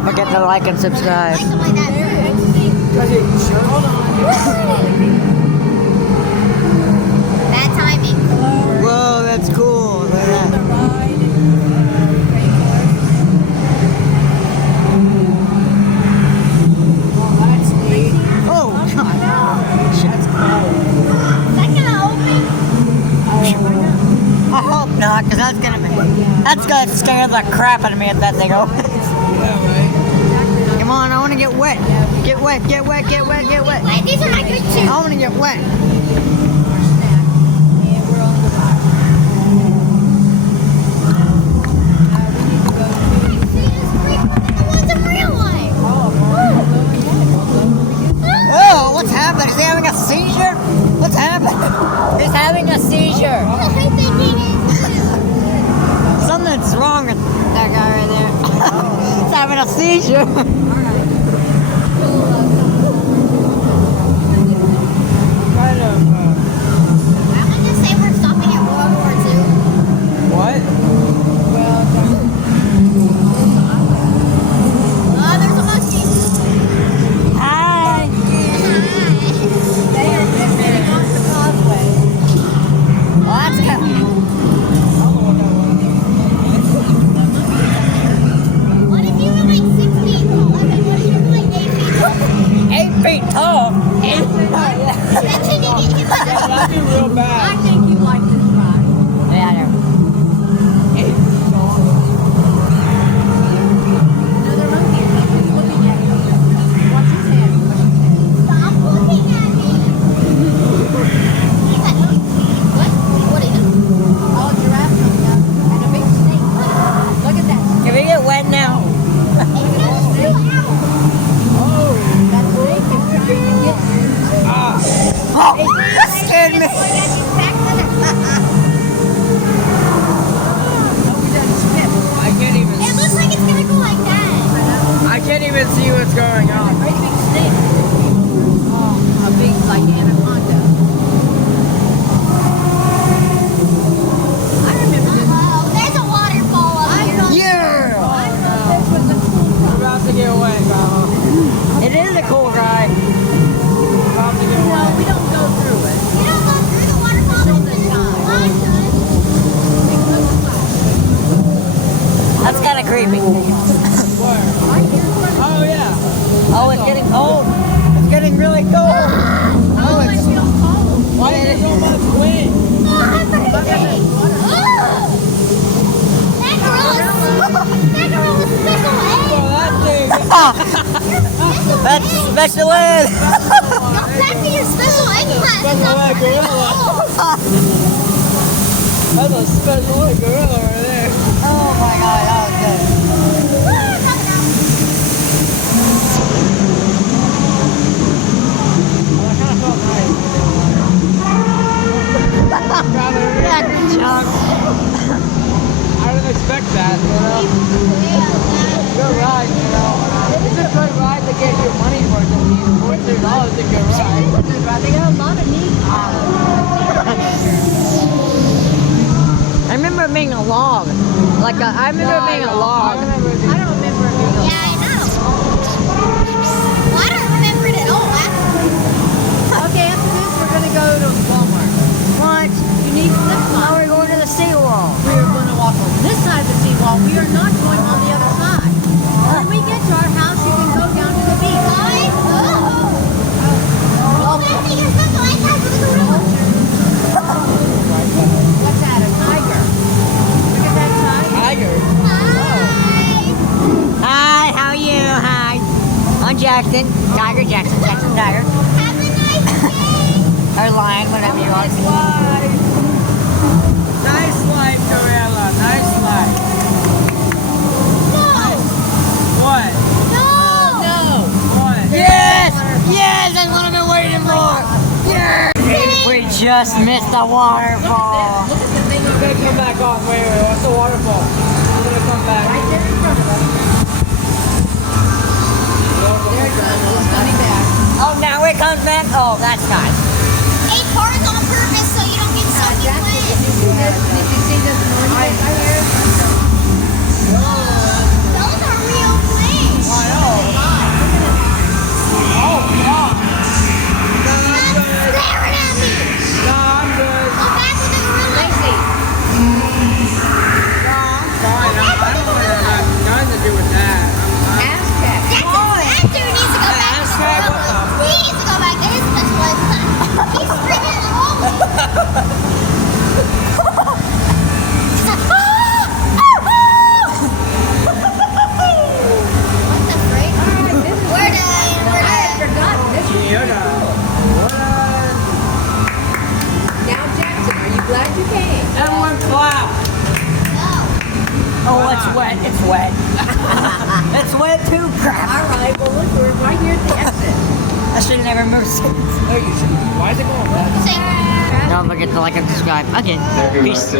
Don't forget to like and subscribe. Bad timing. Whoa, that's cool. Look at that. Oh, I hope not, because that's gonna scare the crap out of me if that thing opens. Come on, I want to get wet. Get wet, get wet, get wet, get wet. Wait, these are my good shoes. I want to get wet. Oh, what's happening? Is he having a seizure? What's happening? He's having a seizure. Something's wrong with that guy right there. He's having a seizure. That'd be real bad. I think you like this ride. Yeah, I know. Another monkey. He's looking at you. Watch his head. Stop looking at me. What is it? Oh, giraffe comes up. And a big snake. Look at that. Can we get wet now? Oh, that snake is trying to get you. Oh, that scared me. I can't even. It looks like it's gonna go like that. I can't even see what's going on. Great big snake. Oh, a big like anaconda. I remember this. Oh, there's a waterfall up here. Yeah. I thought this was a cool ride. We're about to get wet, Grandma. It is a cool ride. We're about to get No, wet. we don't go through it. You don't go through the waterfall. Until the time. Mine does. That's kind of creepy. Oh yeah. Oh, it's getting cold. It's getting really cold. Oh, I feel cold. Why is there so much wind? That girl was special egg. That's special ed. Go back to your special egg class. Special ed gorilla. That's a special ed gorilla over there. Oh my god, that was good. I didn't expect that, you know. Good ride, you know. It's a good ride to get your money worth at least. $43 is a good ride. They got a lot of neat I remember it being a log. I remember it being a log. I don't remember it being a Yeah, I know. Well, I don't remember it at all. Okay, after this, we're going to go to Walmart. What? You need flip Now flops. we're going to the seawall. We are going to walk on this side of the seawall. We are not going on the other side. When we get to our house, you can go down to the beach. Your special egg class with a gorilla. What's that? A tiger. Look at that tiger. Tiger. Hi. Hi, how are you? Hi. I'm Jackson. Tiger Jackson. Jackson Tiger. Have a nice day. Or lion, whatever you want. Nice life, gorilla. Nice life. No. What? No. What? Yes! Yes! That's what I've been waiting for! Yes! We just missed the waterfall. Look at the thing We're gonna come back on. Wait, what's the waterfall? We're gonna come back. right there in front of us. There it goes. It's coming back. Oh, now it comes back? Oh, that's nice. They park on purpose so you don't get soaking Jack, wet. did you see this? Did you see this morning right here? Those are real planes. Wow. No. Oh, it's wet. It's wet. It's wet too, crap. All right, well, look, we're right here at the exit. I should have never moved since. No, you should. Why is it going back? Say. Don't forget to like and subscribe. Again, peace.